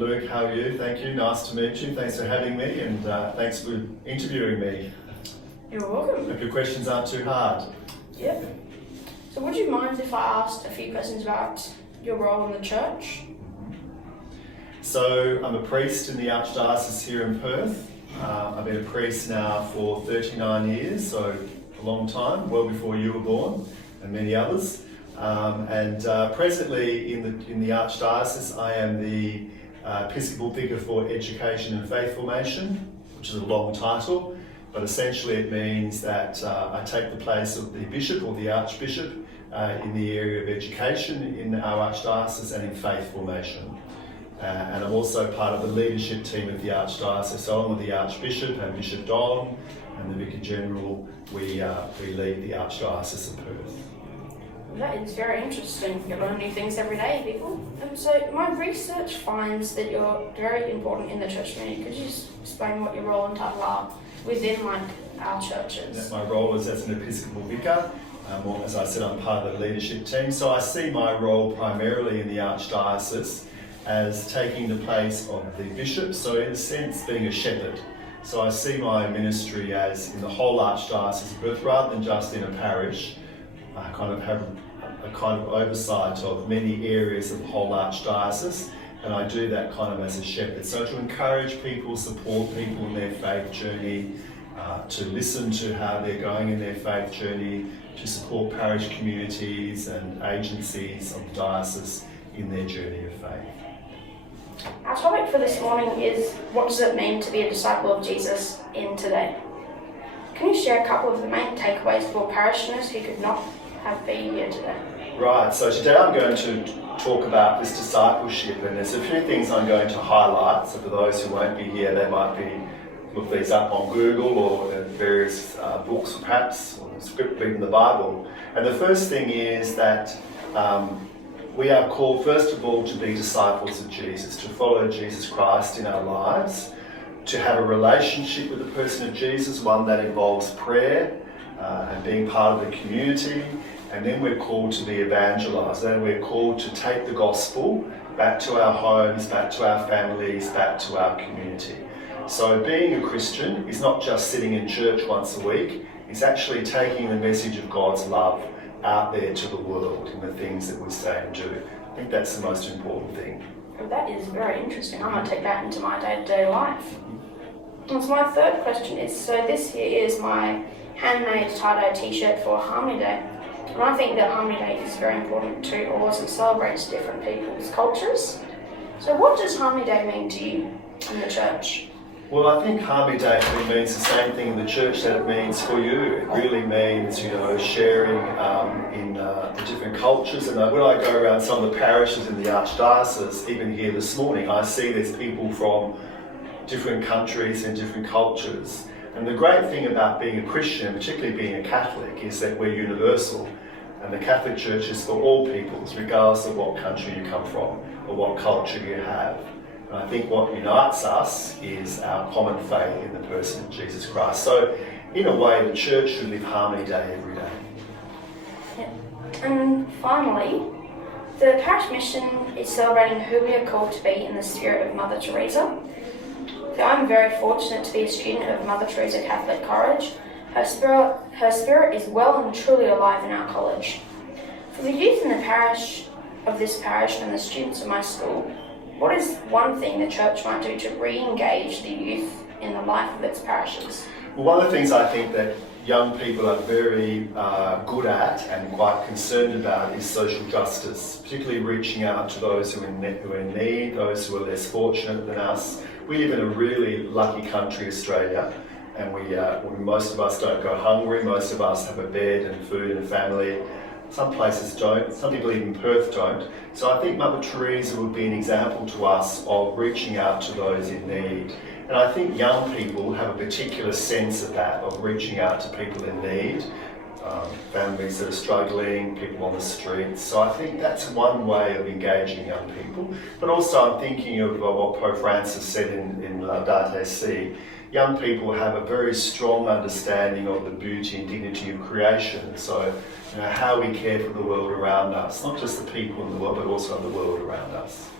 Luke, how are you? Thank you. Nice to meet you. Thanks for having me, and thanks for interviewing me. You're welcome. Hope your questions aren't too hard. Yep. So would you mind if I asked a few questions about your role in the church? So I'm a priest in the Archdiocese here in Perth. I've been a priest now for 39 years, so a long time, well before you were born, and many others. Presently in the Archdiocese, I am the Episcopal Vicar for Education and Faith Formation, which is a long title, but essentially it means that I take the place of the Bishop or the Archbishop in the area of education in our Archdiocese and in faith formation. And I'm also part of the leadership team of the Archdiocese. So I'm with the Archbishop and Bishop Don and the Vicar General. We lead the Archdiocese of Perth. That is very interesting. You learn new things every day, people. So my research finds that you're very important in the church community. Could you just explain what your role and title are within our churches? My role is as an Episcopal Vicar. As I said, I'm part of the leadership team. So I see my role primarily in the Archdiocese as taking the place of the bishop, so in a sense being a shepherd. So I see my ministry as in the whole Archdiocese of Perth, rather than just in a parish. I kind of have a kind of oversight of many areas of the whole Archdiocese, and I do that kind of as a shepherd. So to encourage people, support people in their faith journey, to listen to how they're going in their faith journey, to support parish communities and agencies of the diocese in their journey of faith. Our topic for this morning is, what does it mean to be a disciple of Jesus in today? Can you share a couple of the main takeaways for parishioners who could not have been here today? Right, so today I'm going to talk about this discipleship, and there's a few things I'm going to highlight. So for those who won't be here, they might look these up on Google or various books perhaps, or script reading the Bible. And the first thing is that we are called, first of all, to be disciples of Jesus, to follow Jesus Christ in our lives, to have a relationship with the person of Jesus, one that involves prayer and being part of the community. And then we're called to be evangelized. Then we're called to take the gospel back to our homes, back to our families, back to our community. So being a Christian is not just sitting in church once a week, it's actually taking the message of God's love out there to the world in the things that we say and do. I think that's the most important thing. Well, that is very interesting. I'm going to take that into my day-to-day life. And so my third question is, so this here is my handmade tie-dye t-shirt for Harmony Day. And I think that Harmony Day is very important to all as it celebrates different people's cultures. So what does Harmony Day mean to you in the church? Well, I think Harmony Day means the same thing in the church that it means for you. It really means, sharing in the different cultures. And when I go around some of the parishes in the Archdiocese, even here this morning, I see there's people from different countries and different cultures. And the great thing about being a Christian, particularly being a Catholic, is that we're universal. And the Catholic Church is for all peoples, regardless of what country you come from or what culture you have. And I think what unites us is our common faith in the person of Jesus Christ. So, in a way, the church should live Harmony Day every day. Yeah. And finally, the parish mission is celebrating who we are called to be in the spirit of Mother Teresa. So I'm very fortunate to be a student of Mother Teresa Catholic College. Her spirit is well and truly alive in our college. For the youth in the parish of this parish and the students of my school, what is one thing the church might do to re-engage the youth in the life of its parishes? Well, one of the things I think that young people are very good at and quite concerned about is social justice, particularly reaching out to those who are in need, those who are less fortunate than us. We live in a really lucky country, Australia, and most of us don't go hungry, most of us have a bed and food and a family. Some places don't, some people even Perth don't. So I think Mother Teresa would be an example to us of reaching out to those in need. And I think young people have a particular sense of that, of reaching out to people in need, families that are struggling, people on the streets. So I think that's one way of engaging young people. But also I'm thinking of what Pope Francis said in Laudate Si. Young people have a very strong understanding of the beauty and dignity of creation. So how we care for the world around us, not just the people in the world, but also the world around us.